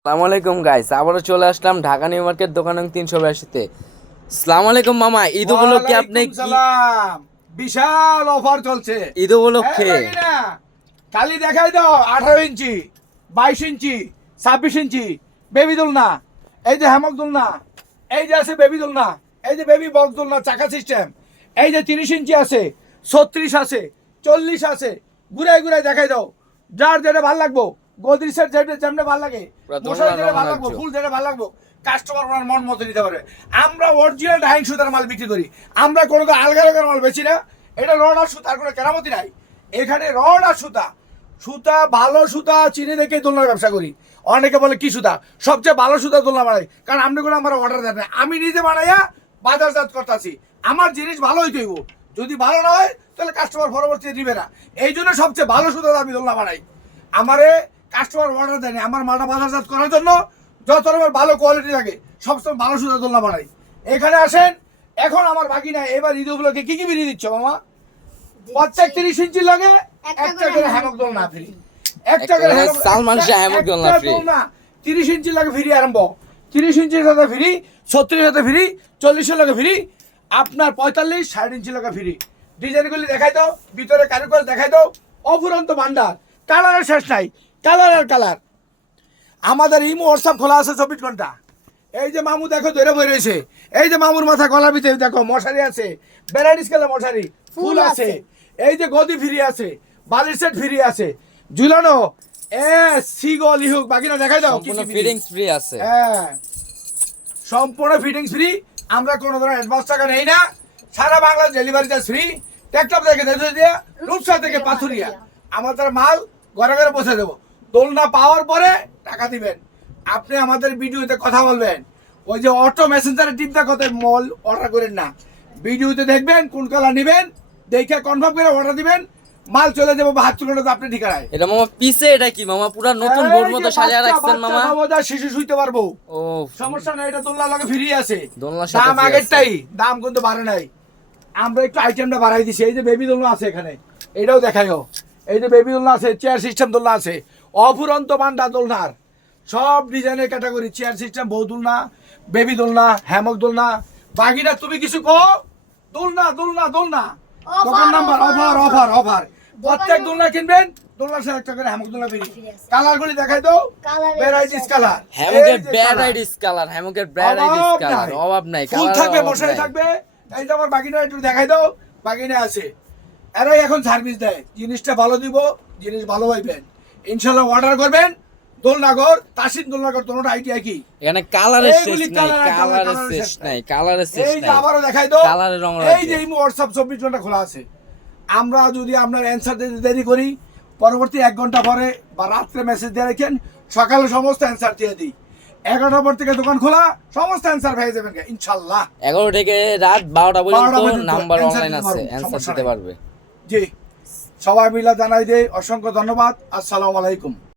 আসসালামু আলাইকুম গাইস, আবারও চলে আসলাম ঢাকা নিউ মার্কেট দোকান নং 382-তে। আসসালামু আলাইকুম মামা, ঈদ উপলক্ষে আপনি ওয়ালাইকুম কি সালাম। বিশাল অফার চলছে। ঈদ উপলক্ষে না খালি দেখাই দাও 18 ইঞ্চি, 22 ইঞ্চি, 26 ইঞ্চি বেবি দোলনা, এই যে হ্যামক দোলনা, এই যে আছে বেবি দোলনা, এই যে বেবি বক্স দোলনা চাকা সিস্টেম, এই যে 30 ইঞ্চি আছে, 36 আছে, 40 আছে, ঘুরাই ঘুরাই দেখাই দাও। যার যেটা ভালো লাগবো, গোদরিসের যেটা যেমন ভালো লাগে, পুরা মশারি যেটা দোলনা ভালো লাগবো, রাজ্য। ফুল যেটা ভালো লাগবো, কাস্টমার ওনার মন মতো নিতে পারবে। আমরা অরিজিনাল ডাইং সুতার মাল বিক্রি করি, আমরা কোনো আলগা আলগা মাল বেচি না। এটা রড আর সুতার কোনো কেরামতি নাই, এখানে রড আর সুতা। সুতা ভালো সুতা চিনে দেখে দোলনার ব্যবসা করি। অনেকে বলে কি সুতা, সবচেয়ে ভালো সুতা দোলনা বানাই, কারণ আপনি কোনো আমার অর্ডার দেন না, আমি নিজে বানাইয়া বাজারজাত করতেছি। আমার জিনিস ভালো হইতে হইব, যদি ভালো না হয় তাহলে কাস্টমার পরবর্তীতে দিবে না। এই জন্য সবচেয়ে ভালো সুতা আমি দোলনা বানাই। আমারে কাস্টমার অর্ডার দেয়নি, আমার মালটা বাজারজাত করার জন্য যত রকমের ভালো কোয়ালিটি লাগে সবসময় ভালো সুতা দোলনা বানাই। এখানে আসেন, এখন আমার বাকি নাই। এবার ঈদ উপলক্ষে কি কি বেরিয়ে দিচ্ছ মামা? প্রত্যেক 30 ইঞ্চি লাগে একটা করে হ্যামক দোলনা ফ্রি, একটা করে সালমান শাহ হ্যামক দোলনা ফ্রি। 30 ইঞ্চি লাগে ফ্রি আরম্ভ, 30 ইঞ্চির সাথে ফ্রি, 36 সাথে ফ্রি, 40 লাগে ফ্রি, আপনার 45 60 ইঞ্চি লাগে ফ্রি। ডিজাইনগুলি দেখাই দাও, ভিতরে কারুকাজ দেখাই দাও, অফুরন্ত ভান্ডার, কালারের শেষ নাই, কালার আর কালার। আমাদের ইমো হোয়াটসঅ্যাপ খোলা আছে 24 ঘন্টা। এই যে মামু দেখো ধরে বই রয়েছে, এই যে মামুর মাথা গলার ভিতরে দেখো মশারি আছে, ভ্যারাইটিস কালার মশারি, ফুল আছে, এই যে গদি ফ্রি আছে, বালির সেট ফ্রি আছে, ঝুলানো সিগল ইহুক বাকিটা দেখাই দাও। সম্পূর্ণ ফিটিংস ফ্রি আছে। হ্যাঁ, সম্পূর্ণ ফিটিংস ফ্রি। আমরা কোনো ধরনের অ্যাডভান্স টাকা নেই না, সারা বাংলা ডেলিভারি চার্জ ফ্রি। টেকটপ থেকে দেশিয়া, রূপসা থেকে পাথুরিয়া, আমাদের মাল ঘরে ঘরে পৌঁছে দেবো। দোলনা পাওয়ার পরে টাকা দিবেন। আপনি আমাদের ভিডিওতে কথা বলবেন, ওই যে অটো মেসেঞ্জারে টিপটা কত মল অর্ডার করেন না, ভিডিওতে দেখবেন কোন কালার নেবেন, দেখে কনফার্ম করে অর্ডার দিবেন, মাল চলে যাবো হাত তুলে আপনি ঠিকানায়। এটা মামা পিছে এটা কি মামা, পুরা নতুন বোর মতো সাজিয়ে রাখছেন মামা। শিশু শুইতে পারবো, ও সমস্যা নাই। এটা দোলনা লাগে ফ্রি আছে, দোলনার সাথে দাম free আগেরটাই, দাম কিন্তু বাড়ে নাই। আমরা একটু আইটেমটা বাড়াই দিছি। এই যে বেবি দোলনা আছে এখানে, এটাও দেখাইও। এই যে বেবি দোলনা আছে, চেয়ার সিস্টেম দোলনা আছে, অফুরন্ত বান্ডা দোলনার সব ডিজাইনের ক্যাটাগরি, চেয়ার সিস্টেম, বউ দোলনা, বেবি দোলনা, হ্যামক দোলনা। বাকিটা তুমি কিছু কো, দোলনা দোলনা দোলনা দোকান নাম্বার অফার অফার অফার। প্রত্যেক দোলনা কিনবেন, দোলনার সাথে একটা করে হ্যামক দোলনা ফ্রি। কালারগুলি দেখাই দাও, ভ্যারাইটিস কালার, হ্যামকের ভ্যারাইটিস কালার, হ্যামকের ভ্যারাইটিস কালার, অভাব নাই। ফুল কালার থাকবে, মশারি থাকবে। এই যে আমার বাকিটা একটু দেখাই দাও, বাকিটা আছে। এরাই এখন সার্ভিস দেয়, জিনিসটা ভালো দিব, জিনিস ভালো পাইবেন ইনশাল্লাহ। অর্ডার করবেন, দোলনাগর তাসিন দোলনাগর তোমার আইডিয়া কি? এখানে কালারের শেষ এইগুলি নাই, কালার, কালারের কালারের শেষ শেষ নাই, নাই। কালারের শেষ এই যে নাই। আবারও দেখাই দাও, কালারের রং এই যে হোয়াটসঅ্যাপ 24 ঘন্টা খোলা আছে। আমরা যদি আপনার অ্যান্সার দিতে দেরি করি, পরবর্তী 1 ঘন্টা পরে বা রাত্রে মেসেজ দিয়ে রাখেন, সকালে সমস্ত অ্যান্সার দিয়ে দিই। 11টার পর থেকে দোকান খোলা, সমস্ত অ্যান্সার পেয়ে যাবেন ইনশাল্লাহ। 11 থেকে রাত 12টা 12টা পর্যন্ত পর্যন্ত নাম্বার answer অনলাইন দিতে আছে, পারবো, অ্যান্সার সমস্যা দিতে নাই। পারবে। জি, সবাই মিলে জানাই দেয় অসংখ্য ধন্যবাদ। আসসালামু আলাইকুম।